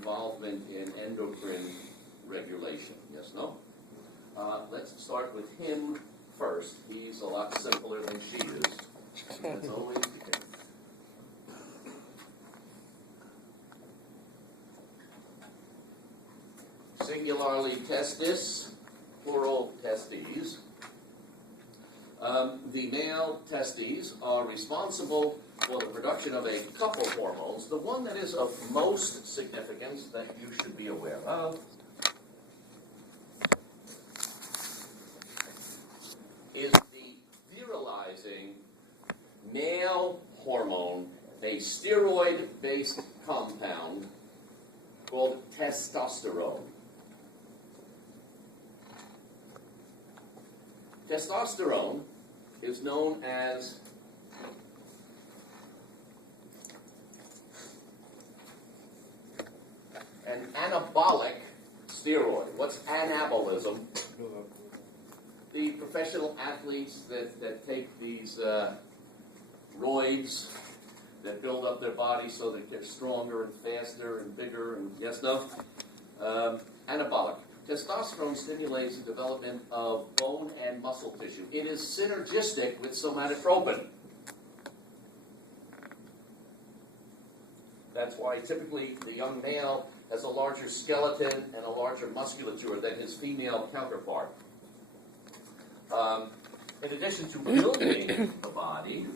involvement in endocrine regulation. Yes, no? Let's start with him first. He's a lot simpler than she is. That's always the case. Singularly testis, plural testes. The male testes are responsible for the production of a couple hormones. The one that is of most significance that you should be aware of is the virilizing male hormone, a steroid-based compound called testosterone. Testosterone is known as an anabolic steroid. What's anabolism? The professional athletes that take these roids that build up their body so that they're stronger and faster and bigger and yes, no? Anabolic. Testosterone stimulates the development of bone and muscle tissue. It is synergistic with somatotropin. That's why typically the young male has a larger skeleton and a larger musculature than his female counterpart. In addition to building the body,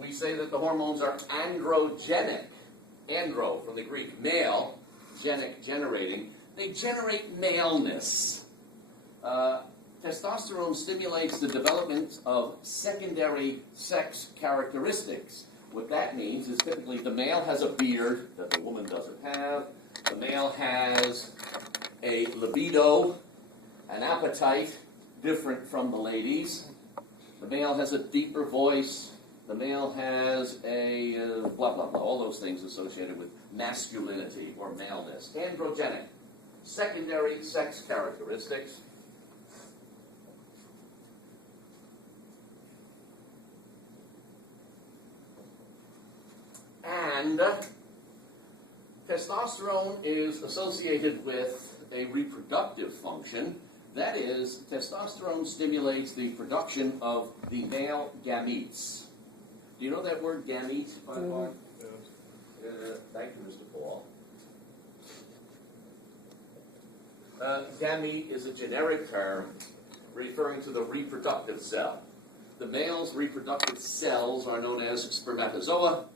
we say that the hormones are androgenic. Andro, from the Greek, male, genic, generating. They generate maleness. Testosterone stimulates the development of secondary sex characteristics. What that means is typically the male has a beard that the woman doesn't have. The male has a libido, an appetite, different from the ladies. The male has a deeper voice. The male has a blah, blah, blah, all those things associated with masculinity or maleness. Androgenic, secondary sex characteristics. And testosterone is associated with a reproductive function. That is, testosterone stimulates the production of the male gametes. Do you know that word gamete, by the way? Thank you, Mr. Paul. Gamete is a generic term referring to the reproductive cell. The male's reproductive cells are known as spermatozoa.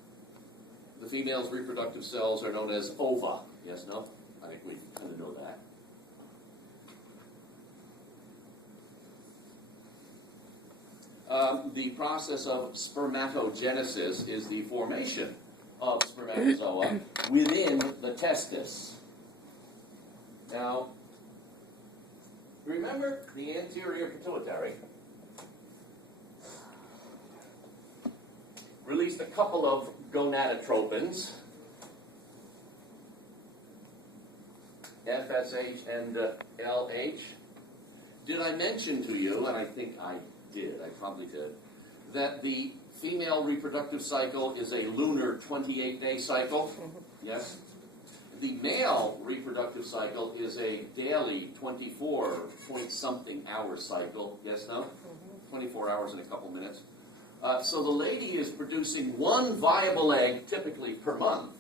The female's reproductive cells are known as ova. Yes, no? I think we kind of know that. The process of spermatogenesis is the formation of spermatozoa within the testis. Now, remember the anterior pituitary released a couple of gonadotropins, FSH and LH. Did I mention to you, and I think I probably did, that the female reproductive cycle is a lunar 28-day cycle? Yes? The male reproductive cycle is a daily 24-point-something hour cycle. Yes, no? 24 hours and a couple minutes. So the lady is producing one viable egg typically per month.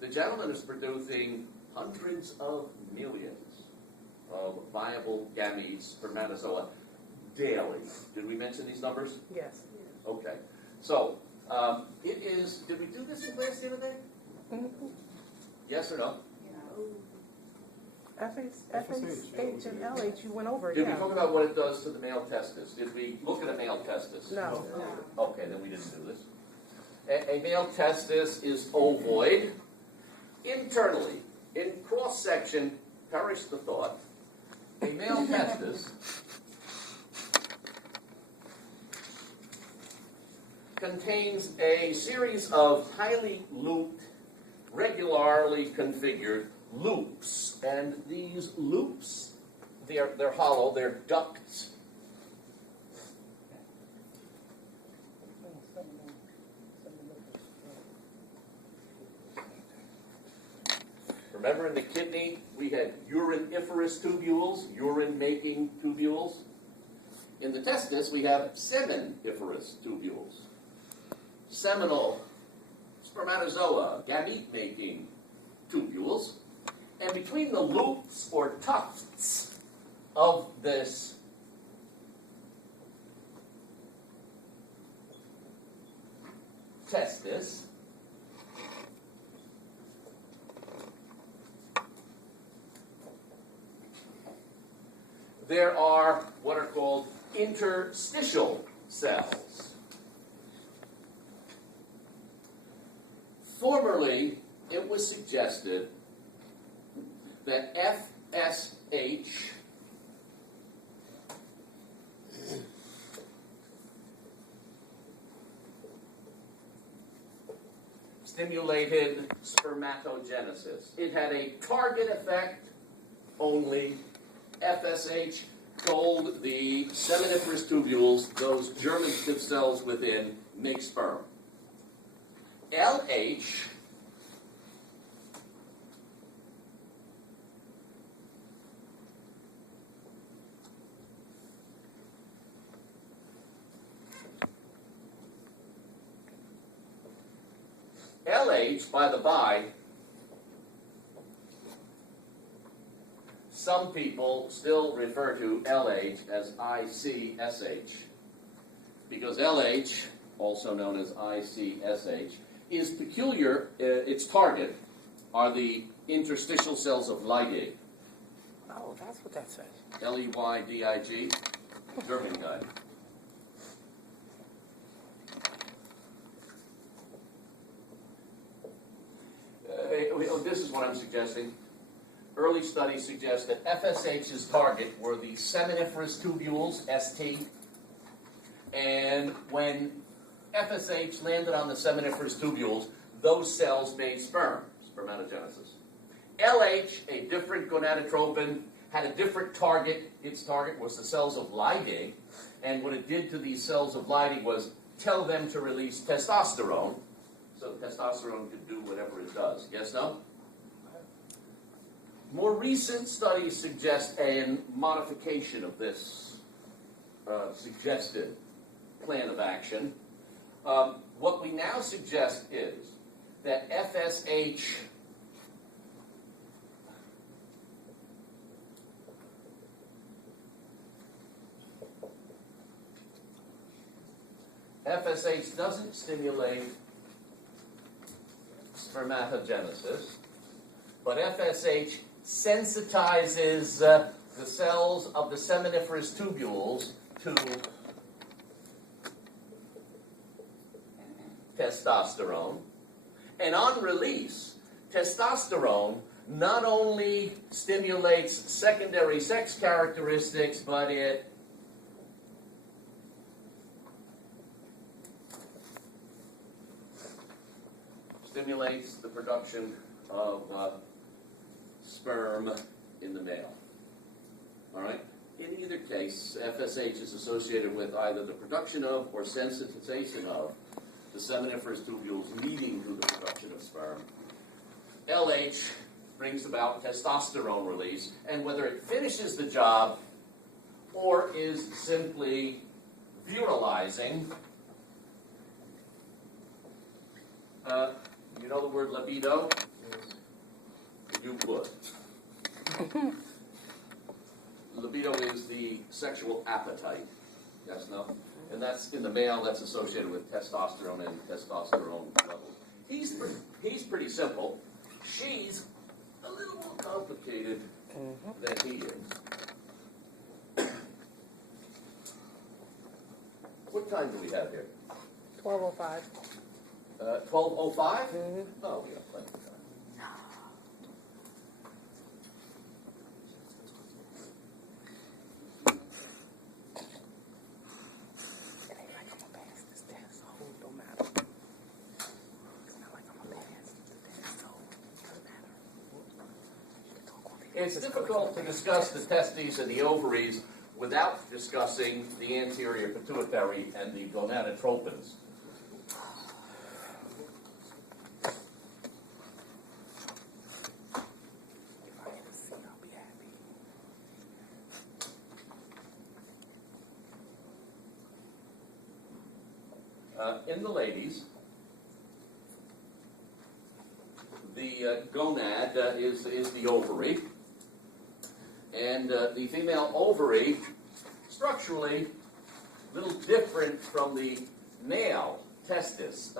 The gentleman is producing hundreds of millions of viable gametes, spermatozoa, daily. Did we mention these numbers? Yes. Okay. So, it is, did we do this in class the other day? Yes or no? FSH and LH, you went over, Did we talk about what it does to the male testis? Did we look at a male testis? No. Okay, then we didn't do this. A male testis is ovoid. Internally, in cross-section, perish the thought, a male testis contains a series of highly looped, regularly configured loops. And these loops, they're hollow, they're ducts. Remember in the kidney, we had uriniferous tubules, urine-making tubules. In the testis, we have seminiferous tubules. Seminal spermatozoa, gamete-making tubules. And between the loops or tufts of this testis, there are what are called interstitial cells. Formerly, it was suggested that FSH stimulated spermatogenesis. It had a target effect only. FSH told the seminiferous tubules, those germinative cells within, make sperm. LH LH, by the by, some people still refer to LH as ICSH, because LH, also known as ICSH, is peculiar. Its target are the interstitial cells of Leydig. Oh, that's what that says. Leydig, German guy. This is what I'm suggesting. Early studies suggest that FSH's target were the seminiferous tubules, ST, and when FSH landed on the seminiferous tubules, those cells made sperm, spermatogenesis. LH, a different gonadotropin, had a different target. Its target was the cells of Leydig, and what it did to these cells of Leydig was tell them to release testosterone, so testosterone could do whatever it does. Yes, no? More recent studies suggest a modification of this suggested plan of action. What we now suggest is that FSH doesn't stimulate spermatogenesis, but FSH sensitizes the cells of the seminiferous tubules to testosterone. And on release, testosterone not only stimulates secondary sex characteristics, but it stimulates the production of sperm in the male. All right? In either case, FSH is associated with either the production of or sensitization of the seminiferous tubules leading to the production of sperm. LH brings about testosterone release, and whether it finishes the job or is simply virilizing, you know the word libido? You would. Libido is the sexual appetite. Yes, no? And that's in the male, that's associated with testosterone and testosterone levels. He's pretty simple. She's a little more complicated than he is. What time do we have here? 12:05. 12:05? Oh, we have plenty of time. It's difficult to discuss the testes and the ovaries without discussing the anterior pituitary and the gonadotropins. In the ladies, the gonad is the ovary, and the female ovary, structurally, a little different from the male testis.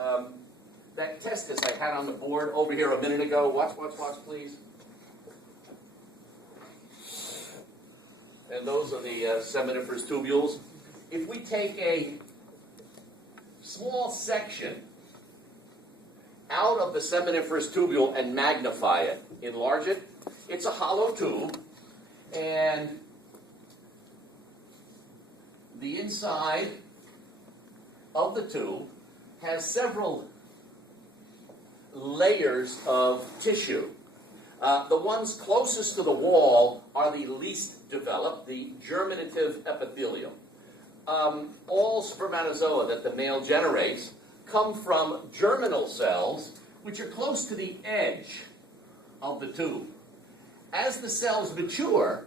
That testis I had on the board over here a minute ago, watch, please. And those are the seminiferous tubules. If we take a small section out of the seminiferous tubule and magnify it, enlarge it, it's a hollow tube, and the inside of the tube has several layers of tissue. The ones closest to the wall are the least developed, the germinative epithelium. All spermatozoa that the male generates come from germinal cells, which are close to the edge of the tube. As the cells mature,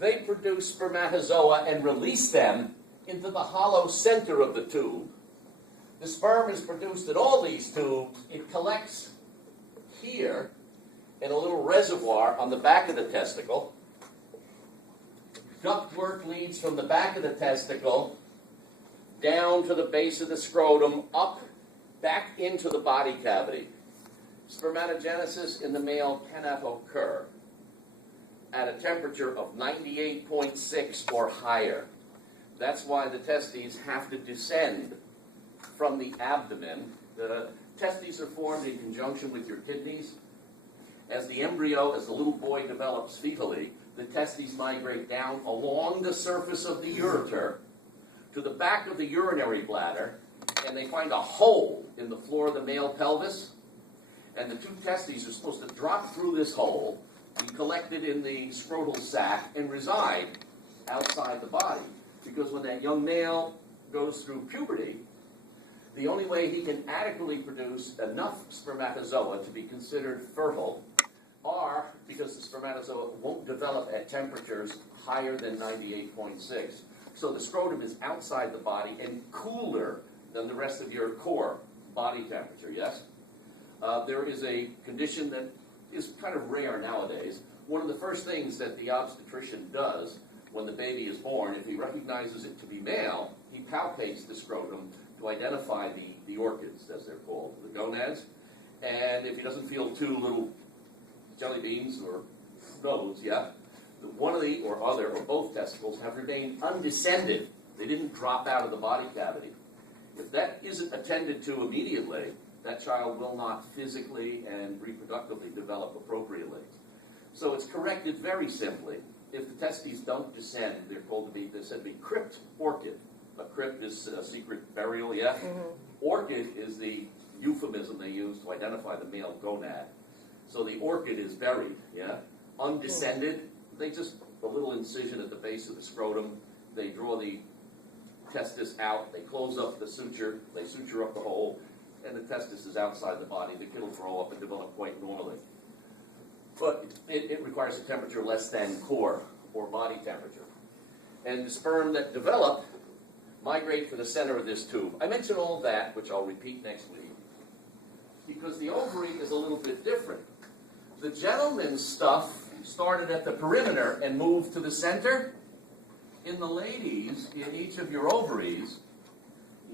they produce spermatozoa and release them into the hollow center of the tube. The sperm is produced in all these tubes. It collects here in a little reservoir on the back of the testicle. Ductwork leads from the back of the testicle down to the base of the scrotum, up, back into the body cavity. Spermatogenesis in the male cannot occur at a temperature of 98.6 or higher. That's why the testes have to descend from the abdomen. The testes are formed in conjunction with your kidneys. As the embryo, as the little boy develops fetally, the testes migrate down along the surface of the ureter to the back of the urinary bladder, and they find a hole in the floor of the male pelvis, and the two testes are supposed to drop through this hole, be collected in the scrotal sac, and reside outside the body. Because when that young male goes through puberty, the only way he can adequately produce enough spermatozoa to be considered fertile are because the spermatozoa won't develop at temperatures higher than 98.6. So the scrotum is outside the body and cooler than the rest of your core body temperature, yes? There is a condition that is kind of rare nowadays. One of the first things that the obstetrician does when the baby is born, if he recognizes it to be male, he palpates the scrotum to identify the orchids, as they're called, the gonads. And if he doesn't feel two little jelly beans or nodes, one of the or other or both testicles have remained undescended. They didn't drop out of the body cavity. If that isn't attended to immediately, that child will not physically and reproductively develop appropriately. So it's corrected very simply. If the testes don't descend, they're said to be crypt orchid. A crypt is a secret burial, yeah? Mm-hmm. Orchid is the euphemism they use to identify the male gonad. So the orchid is buried, yeah? Undescended, they just, a little incision at the base of the scrotum, they draw the testis out, they close up the suture, they suture up the hole, and the testis is outside the body. The kid will grow up and develop quite normally. But it requires a temperature less than core or body temperature. And the sperm that develop migrate for the center of this tube. I mentioned all that, which I'll repeat next week, because the ovary is a little bit different. The gentleman's stuff started at the perimeter and moved to the center. In the ladies, in each of your ovaries,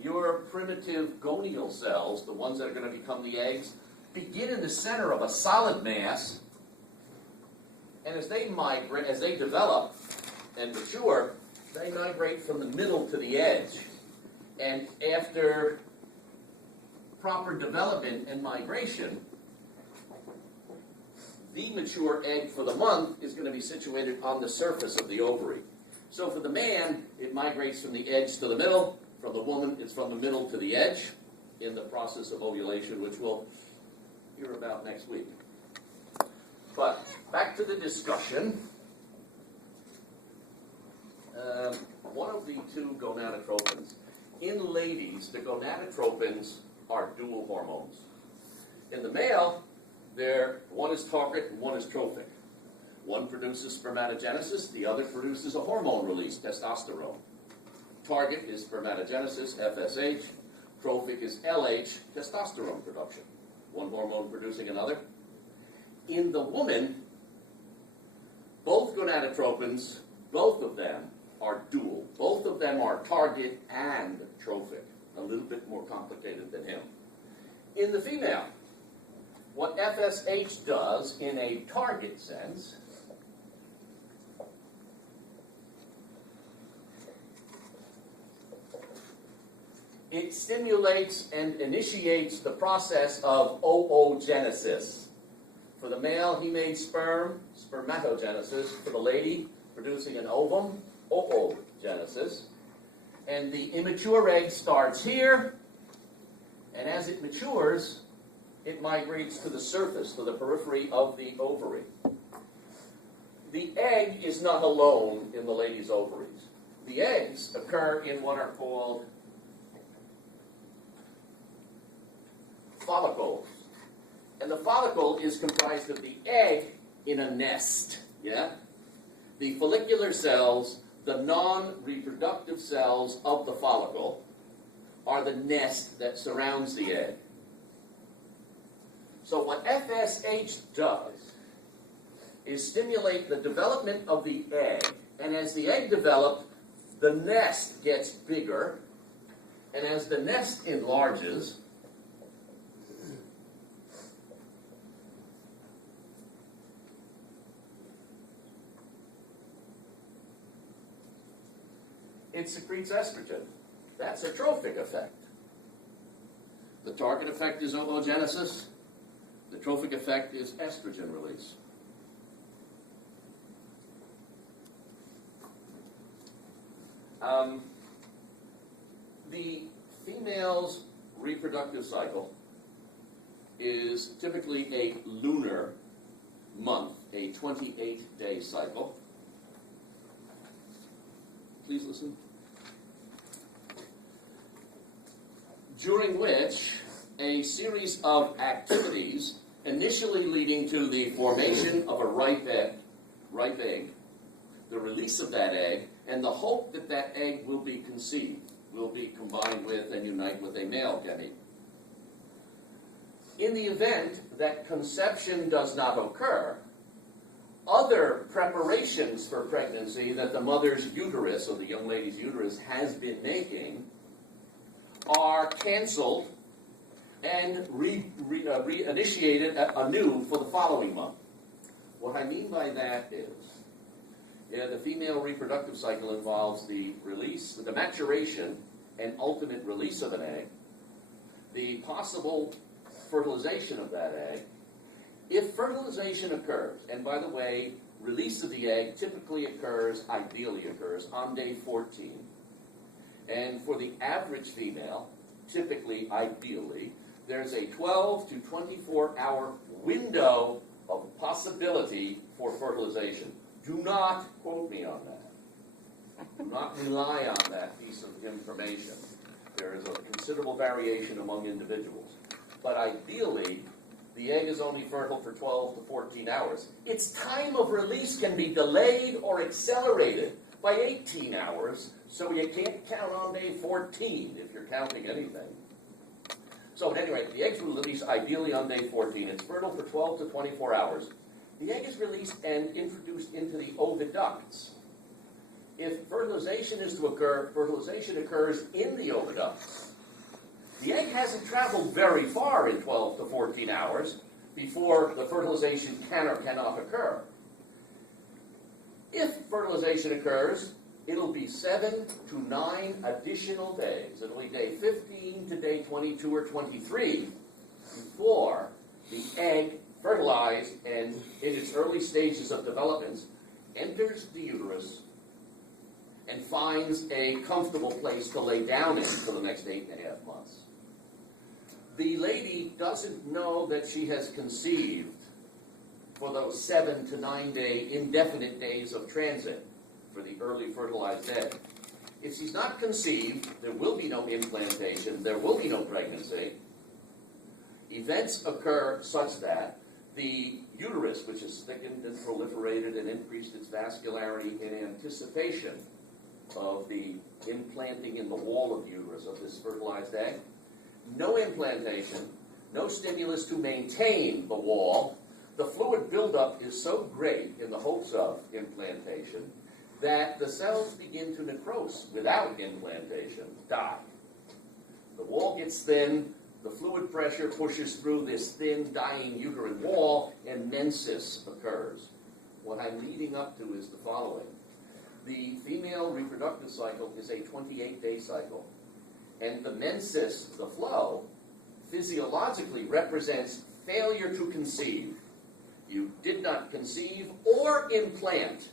your primitive gonial cells, the ones that are going to become the eggs, begin in the center of a solid mass, and as they migrate, as they develop and mature, they migrate from the middle to the edge. And after proper development and migration, the mature egg for the month is going to be situated on the surface of the ovary. So for the man, it migrates from the edge to the middle. For the woman, it's from the middle to the edge in the process of ovulation, which we'll hear about next week. But back to the discussion. One of the two gonadotropins. In ladies, the gonadotropins are dual hormones. In the male, one is target and one is trophic. One produces spermatogenesis, the other produces a hormone release, testosterone. Target is spermatogenesis, FSH. Trophic is LH, testosterone production. One hormone producing another. In the woman, both gonadotropins, both of them are dual. Both of them are target and trophic. A little bit more complicated than him. In the female, what FSH does in a target sense it stimulates and initiates the process of oogenesis. For the male, he made sperm, spermatogenesis. For the lady, producing an ovum, oogenesis. And the immature egg starts here, and as it matures, it migrates to the surface, to the periphery of the ovary. The egg is not alone in the lady's ovaries. The eggs occur in what are called follicles. And the follicle is comprised of the egg in a nest. Yeah? The follicular cells, the non-reproductive cells of the follicle, are the nest that surrounds the egg. So what FSH does is stimulate the development of the egg, and as the egg develops, the nest gets bigger, and as the nest enlarges, it secretes estrogen. That's a trophic effect. The target effect is oogenesis. The trophic effect is estrogen release. The female's reproductive cycle is typically a lunar month, a 28-day cycle. Please listen. During which a series of activities, initially leading to the formation of a ripe egg, the release of that egg, and the hope that that egg will be conceived, will be combined with and unite with a male gamete. In the event that conception does not occur, other preparations for pregnancy that the mother's uterus, or the young lady's uterus, has been making are canceled and reinitiated anew for the following month. What I mean by that is, the female reproductive cycle involves the release, the maturation and ultimate release of an egg, the possible fertilization of that egg. If fertilization occurs, and by the way, release of the egg typically ideally occurs on day 14. And for the average female, typically, ideally, there's a 12 to 24 hour window of possibility for fertilization. Do not quote me on that. Do not rely on that piece of information. There is a considerable variation among individuals. But ideally, the egg is only fertile for 12 to 14 hours. Its time of release can be delayed or accelerated by 18 hours, so you can't count on day 14 if you're counting anything. So at any rate, the eggs will release ideally on day 14. It's fertile for 12 to 24 hours. The egg is released and introduced into the oviducts. If fertilization is to occur, fertilization occurs in the oviducts. The egg hasn't traveled very far in 12 to 14 hours before the fertilization can or cannot occur. If fertilization occurs, it'll be 7 to 9 additional days. It'll be day 15 to day 22 or 23 before the egg, fertilized and in its early stages of development, enters the uterus and finds a comfortable place to lay down in for the next 8.5 months. The lady doesn't know that she has conceived for those 7 to 9 day indefinite days of transit for the early fertilized egg. If she's not conceived, there will be no implantation, there will be no pregnancy. Events occur such that the uterus, which has thickened and proliferated and increased its vascularity in anticipation of the implanting in the wall of the uterus of this fertilized egg. No implantation, no stimulus to maintain the wall. The fluid buildup is so great in the hopes of implantation that the cells begin to necrose without implantation, die. The wall gets thin, the fluid pressure pushes through this thin, dying uterine wall, and menses occurs. What I'm leading up to is the following. The female reproductive cycle is a 28-day cycle, and the menses, the flow, physiologically represents failure to conceive. You did not conceive or implant.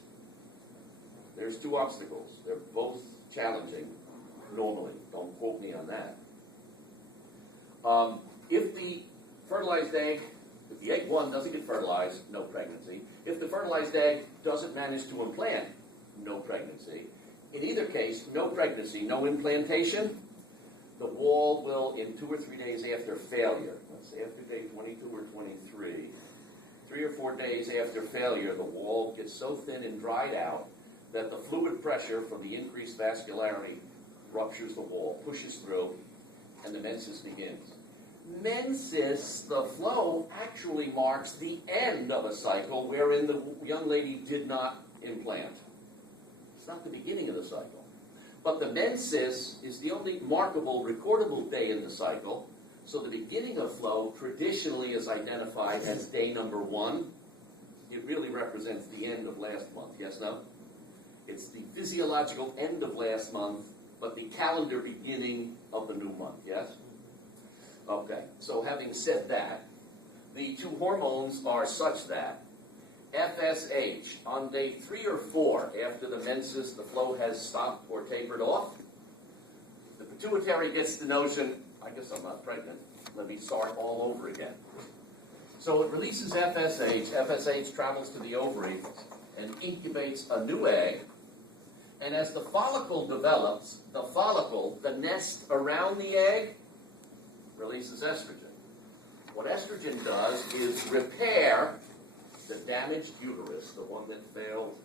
There's two obstacles. They're both challenging normally. Don't quote me on that. If the fertilized egg, if the egg one doesn't get fertilized, no pregnancy. If the fertilized egg doesn't manage to implant, no pregnancy. In either case, no pregnancy, no implantation. The wall will, in 2 or 3 days after failure, let's say after day 22 or 23, 3 or 4 days after failure, the wall gets so thin and dried out that the fluid pressure from the increased vascularity ruptures the wall, pushes through, and the menses begins. Menses, the flow, actually marks the end of a cycle wherein the young lady did not implant. It's not the beginning of the cycle. But the menses is the only markable, recordable day in the cycle, so the beginning of flow traditionally is identified as day number 1. It really represents the end of last month, yes, no? It's the physiological end of last month, but the calendar beginning of the new month, yes? Okay, so having said that, the two hormones are such that FSH, on day 3 or 4 after the menses, the flow has stopped or tapered off, the pituitary gets the notion, I guess I'm not pregnant, let me start all over again. So it releases FSH, FSH travels to the ovary and incubates a new egg, and as the follicle develops, the follicle, the nest around the egg, releases estrogen. What estrogen does is repair the damaged uterus, the one that failed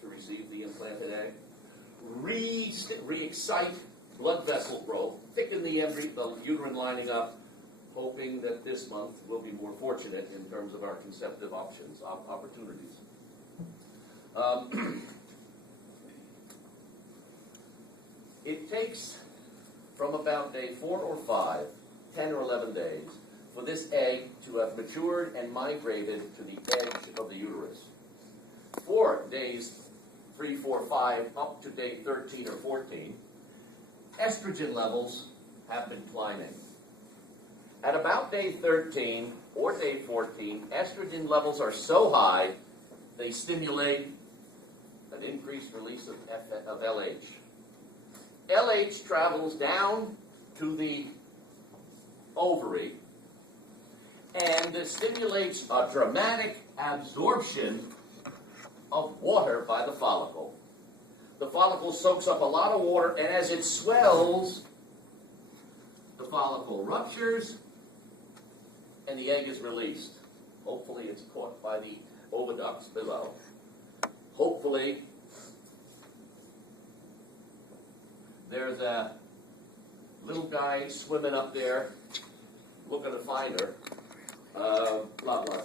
to receive the implanted egg, re-excite blood vessel growth, thicken the uterine lining up, hoping that this month we'll be more fortunate in terms of our conceptive options, opportunities. It takes from about day 4 or 5, 10 or 11 days, for this egg to have matured and migrated to the edge of the uterus. 4 days, 3, 4, 5, up to day 13 or 14, estrogen levels have been climbing. At about day 13 or day 14, estrogen levels are so high, they stimulate an increased release of LH. LH travels down to the ovary and stimulates a dramatic absorption of water by the follicle. The follicle soaks up a lot of water, and as it swells, the follicle ruptures and the egg is released. Hopefully it's caught by the oviducts below. Hopefully there's a little guy swimming up there looking to find her. Blah, blah, blah.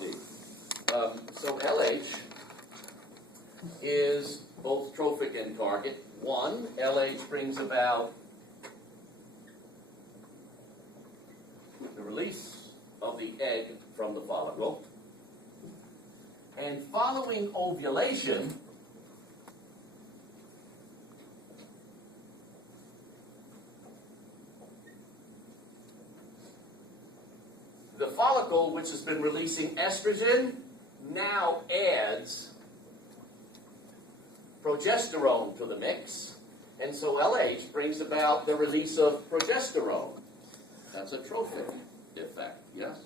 So LH is both trophic and target. 1, LH brings about the release of the egg from the follicle. And following ovulation, the follicle, which has been releasing estrogen, now adds progesterone to the mix, and so LH brings about the release of progesterone. That's a trophic effect, yes?